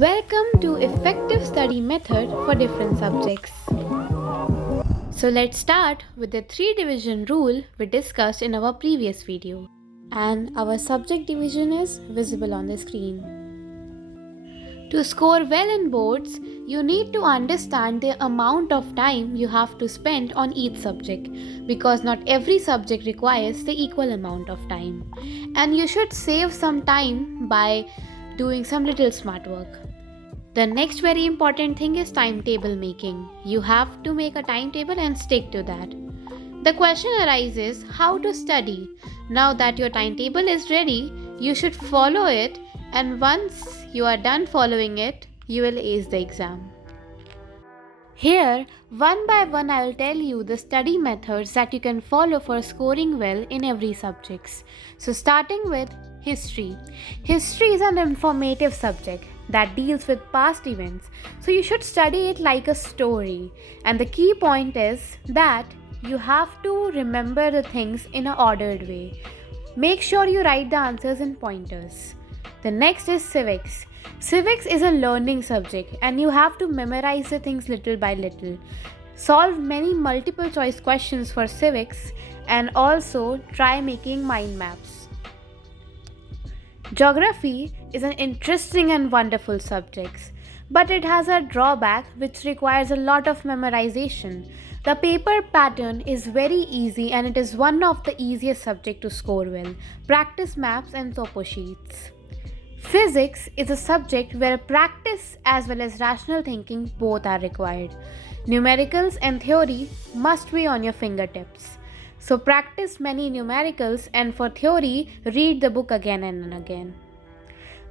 Welcome to Effective Study Method for Different Subjects. So let's start with the 3 division rule we discussed in our previous video. And our subject division is visible on the screen. To score well in boards, you need to understand the amount of time you have to spend on each subject because not every subject requires the equal amount of time. And you should save some time by doing some little smart work. The next very important thing is timetable making. You have to make a timetable and stick to that. The question arises how to study. Now that your timetable is ready, you should follow it, and once you are done following it, you will ace the exam. Here, one by one, I will tell you the study methods that you can follow for scoring well in every subject. So starting with history. History is an informative subject that deals with past events. So you should study it like a story. And the key point is that you have to remember the things in an ordered way. Make sure you write the answers in pointers. The next is civics. Civics is a learning subject and you have to memorize the things little by little. Solve many multiple choice questions for civics and also try making mind maps. Geography is an interesting and wonderful subject, but it has a drawback which requires a lot of memorization. The paper pattern is very easy and it is one of the easiest subjects to score well. Practice maps and topo sheets. Physics is a subject where practice as well as rational thinking both are required. Numericals and theory must be on your fingertips. So practice many numericals and for theory, read the book again and again.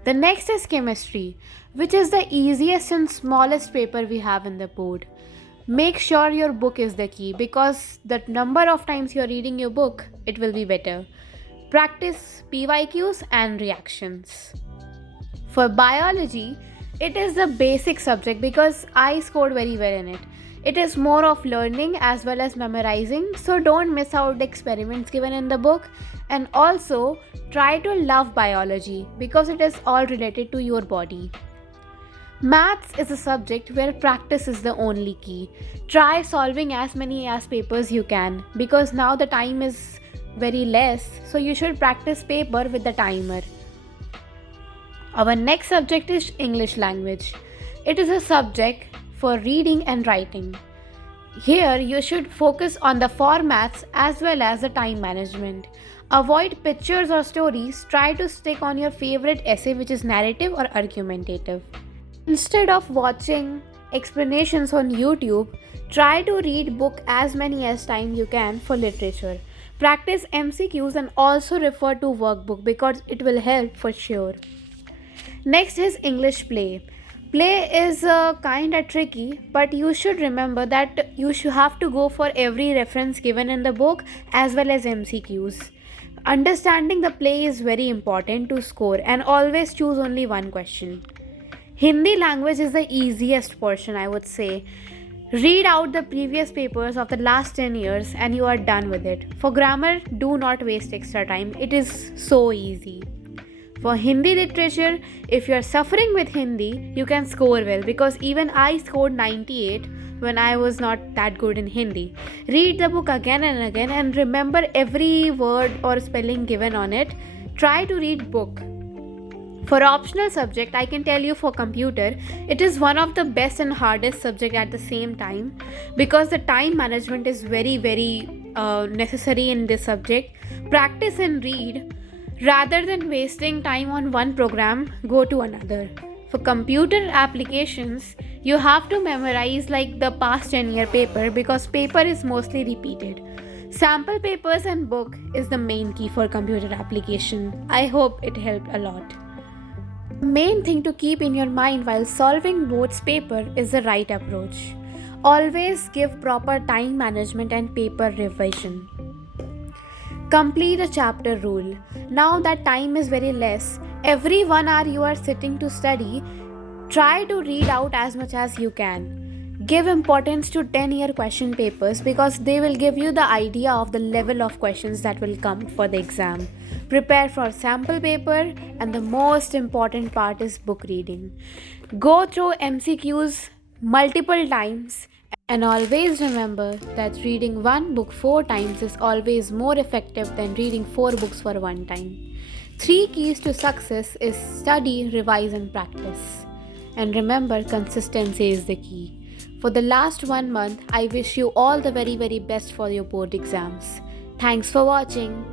The next is chemistry, which is the easiest and smallest paper we have in the board. Make sure your book is the key because the number of times you are reading your book, it will be better. Practice PYQs and reactions. For biology, it is the basic subject because I scored very well in it. It is more of learning as well as memorizing, so don't miss out the experiments given in the book, and also try to love biology because it is all related to your body. Maths is a subject where practice is the only key. Try solving as many as papers you can because now the time is very less, so you should practice paper with the timer. Our next subject is English language. It is a subject for reading and writing. Here you should focus on the formats as well as the time management. Avoid pictures or stories. Try to stick on your favorite essay which is narrative or argumentative. Instead of watching explanations on YouTube, try to read book as many as time you can for literature. Practice MCQs and also refer to workbook because it will help for sure. Next is English play. Play is kinda tricky, but you should remember that you should have to go for every reference given in the book as well as MCQs. Understanding the play is very important to score and always choose only one question. Hindi language is the easiest portion, I would say. Read out the previous papers of the last 10 years and you are done with it. For grammar, do not waste extra time. It is so easy. For Hindi literature, if you are suffering with Hindi, you can score well because even I scored 98 when I was not that good in Hindi. Read the book again and again and remember every word or spelling given on it. Try to read book. For optional subject, I can tell you for computer, it is one of the best and hardest subject at the same time because the time management is very necessary in this subject. Practice and read. Rather than wasting time on one program, go to another. For computer applications, you have to memorize like the past 10-year paper because paper is mostly repeated. Sample papers and book is the main key for computer application. I hope it helped a lot. The main thing to keep in your mind while solving boards paper is the right approach. Always give proper time management and paper revision. Complete a chapter rule. Now that time is very less, every 1 hour you are sitting to study, try to read out as much as you can. Give importance to 10-year question papers because they will give you the idea of the level of questions that will come for the exam. Prepare for sample paper, and the most important part is book reading. Go through MCQs multiple times, and always remember that reading one book 4 times is always more effective than reading 4 books for one time. 3 keys to success is study, revise, and practice. And remember, consistency is the key. For the last 1 month, I wish you all the very, very best for your board exams. Thanks for watching.